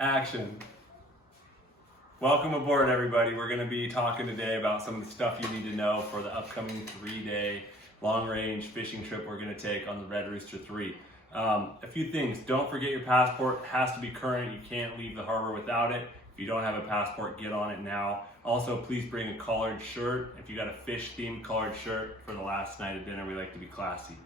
Action. Welcome aboard, everybody. We're going to be talking today about some of the stuff you need to know for the upcoming 3-day long-range fishing trip we're going to take on the Red Rooster 3. A few things. Don't forget your passport. It has to be current. You can't leave the harbor without it. If you don't have a passport, get on it now. Also, please bring a collared shirt. If you got a fish-themed collared shirt for the last night of dinner, we like to be classy.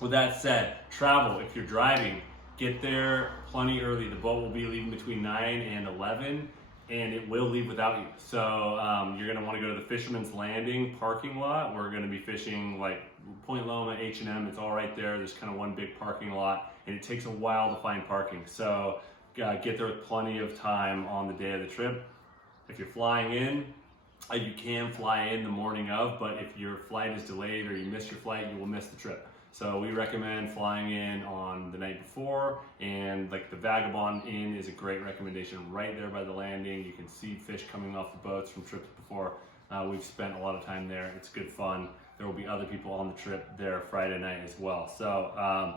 With that said, travel. If you're driving, get there plenty early. The boat will be leaving between 9 and 11, and it will leave without you. So you're going to want to go to the Fisherman's Landing parking lot. We're going to be fishing like Point Loma, H&M. It's all right there. There's kind of one big parking lot, and it takes a while to find parking. So get there with plenty of time on the day of the trip. If you're flying in, you can fly in the morning of, but if your flight is delayed or you miss your flight, you will miss the trip. So we recommend flying in on the night before, and like the Vagabond Inn is a great recommendation right there by the landing. You can see fish coming off the boats from trips before. We've spent a lot of time there. It's good fun. There will be other people on the trip there Friday night as well. So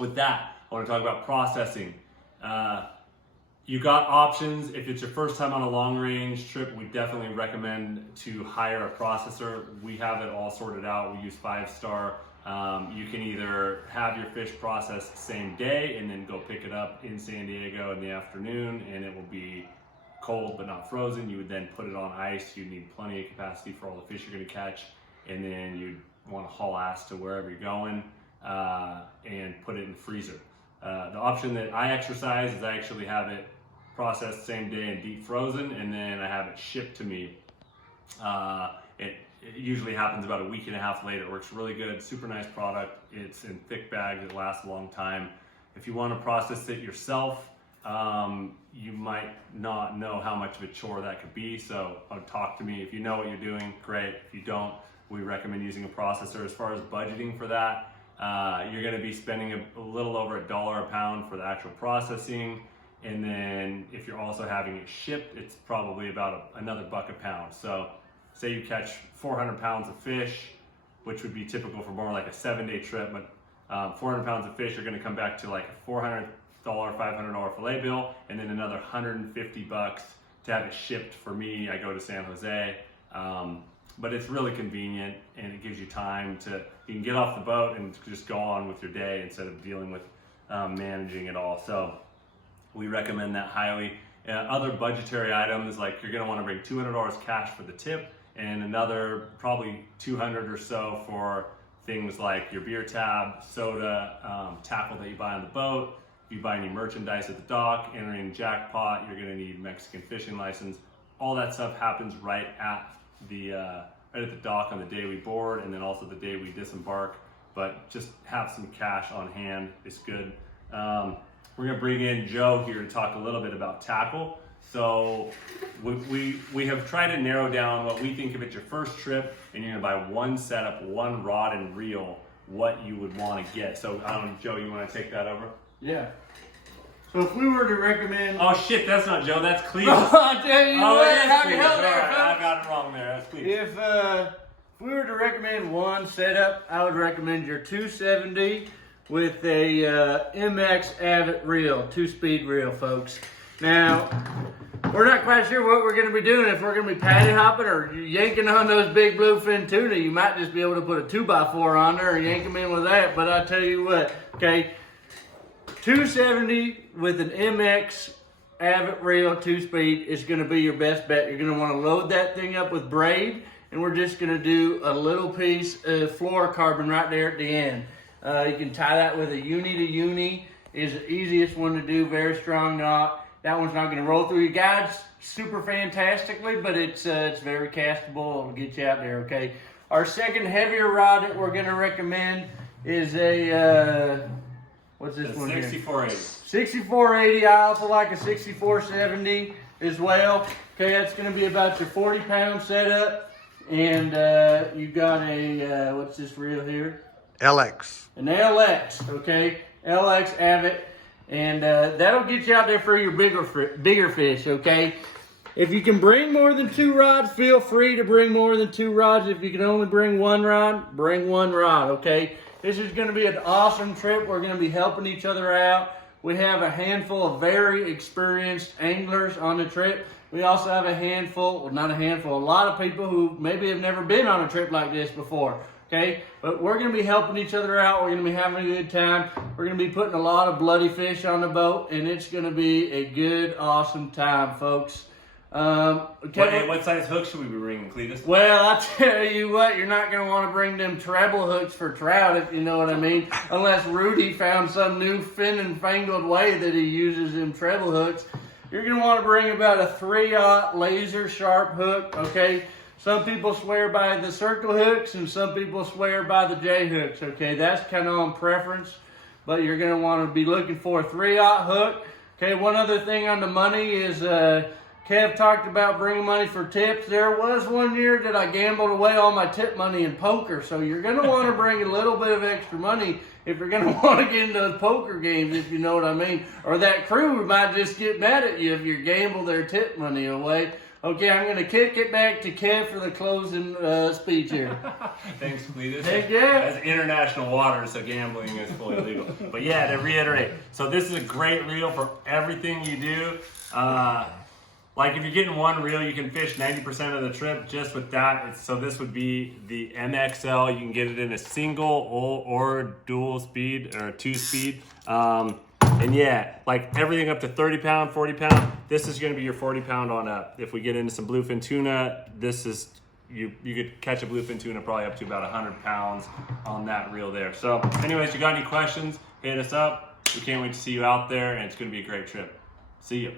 with that, I want to talk about processing. You got options. If it's your first time on a long range trip, we definitely recommend to hire a processor. We have it all sorted out. We use 5-star. You can either have your fish processed same day and then go pick it up in San Diego in the afternoon, and it will be cold but not frozen. You would then put it on ice. You need plenty of capacity for all the fish you're going to catch, and then you'd want to haul ass to wherever you're going and put it in the freezer. The option that I exercise is I actually have it processed same day and deep frozen, and then I have it shipped to me. It usually happens about a week and a half later. It works really good, super nice product. It's in thick bags, it lasts a long time. If you want to process it yourself, you might not know how much of a chore that could be, so talk to me. If you know what you're doing, great. If you don't, we recommend using a processor. As far as budgeting for that, you're going to be spending a little over $1 a pound for the actual processing. And then if you're also having it shipped, it's probably about another $1 a pound. So say you catch 400 pounds of fish, which would be typical for more like a 7-day trip, but 400 pounds of fish are going to come back to like a $400, $500 fillet bill, and then another $150 to have it shipped. For me, I go to San Jose, but it's really convenient, and it gives you time to, you can get off the boat and just go on with your day instead of dealing with managing it all. So we recommend that highly. Other budgetary items, like you're going to want to bring $200 cash for the tip, and another probably $200 or so for things like your beer tab, soda, tackle that you buy on the boat. If you buy any merchandise at the dock, entering jackpot, you're going to need Mexican fishing license. All that stuff happens right at the dock on the day we board, and then also the day we disembark. But just have some cash on hand is good. We're going to bring in Joe here to talk a little bit about tackle. So we have tried to narrow down what we think if it's your first trip and you're going to buy one setup, one rod and reel, what you would want to get. So I don't know, Joe, you want to take that over? Yeah. So if we were to recommend... Oh shit, that's not Joe, that's Cletus. I'll tell you what, happy hell there, I got it wrong there, that's Cletus. If we were to recommend one setup, I would recommend your 270 with a MX Avet reel, 2-speed reel, folks. Now, we're not quite sure what we're going to be doing. If we're going to be patty hopping or yanking on those big bluefin tuna, you might just be able to put a 2x4 on there and yank them in with that. But I tell you what, okay, 270 with an MX Avet reel 2-speed is going to be your best bet. You're going to want to load that thing up with braid, and we're just going to do a little piece of fluorocarbon right there at the end. You can tie that with a uni to uni. Is the easiest one to do, very strong knot. That one's not going to roll through your guides super fantastically, but it's very castable. It'll get you out there, okay? Our second heavier rod that we're going to recommend is a, what's this one here? 6480. 6480. I also like a 6470 as well. Okay, that's going to be about your 40-pound setup. And you got a, what's this reel here? LX. An LX, okay? LX Avet. And that'll get you out there for your bigger fish, okay? If you can bring more than 2 rods, feel free to bring more than 2 rods. If you can only bring 1 rod, bring 1 rod, okay? This is going to be an awesome trip. We're going to be helping each other out. We have a handful of very experienced anglers on the trip. We also have a handful, well, not a handful, a lot of people who maybe have never been on a trip like this before. Okay, but we're going to be helping each other out. We're going to be having a good time. We're going to be putting a lot of bloody fish on the boat, and it's going to be a good, awesome time, folks. What size hooks should we be bringing, Cletus? Well, I tell you what, you're not going to want to bring them treble hooks for trout, if you know what I mean, unless Rudy found some new fin and fangled way that he uses them treble hooks. You're going to want to bring about a 3/0 laser sharp hook, okay? Some people swear by the circle hooks and some people swear by the J hooks, okay? That's kind of on preference, but you're going to want to be looking for a 3/0 hook. Okay, one other thing on the money is Kev talked about bringing money for tips. There was one year that I gambled away all my tip money in poker, so you're going to want to bring a little bit of extra money if you're going to want to get into those poker games, if you know what I mean. Or that crew might just get mad at you if you gamble their tip money away. Okay, I'm going to kick it back to Kev for the closing speech here. Thanks, Cletus. Heck yeah. That's international waters, so gambling is fully legal. But yeah, to reiterate, so this is a great reel for everything you do. Like if you're getting one reel, you can fish 90% of the trip just with that. So this would be the MXL. You can get it in a single or dual speed or 2-speed. And yeah, like everything up to 30 pound, 40 pound, this is gonna be your 40 pound on up. If we get into some bluefin tuna, this is, you could catch a bluefin tuna probably up to about 100 pounds on that reel there. So anyways, you got any questions, hit us up. We can't wait to see you out there, and it's gonna be a great trip. See you.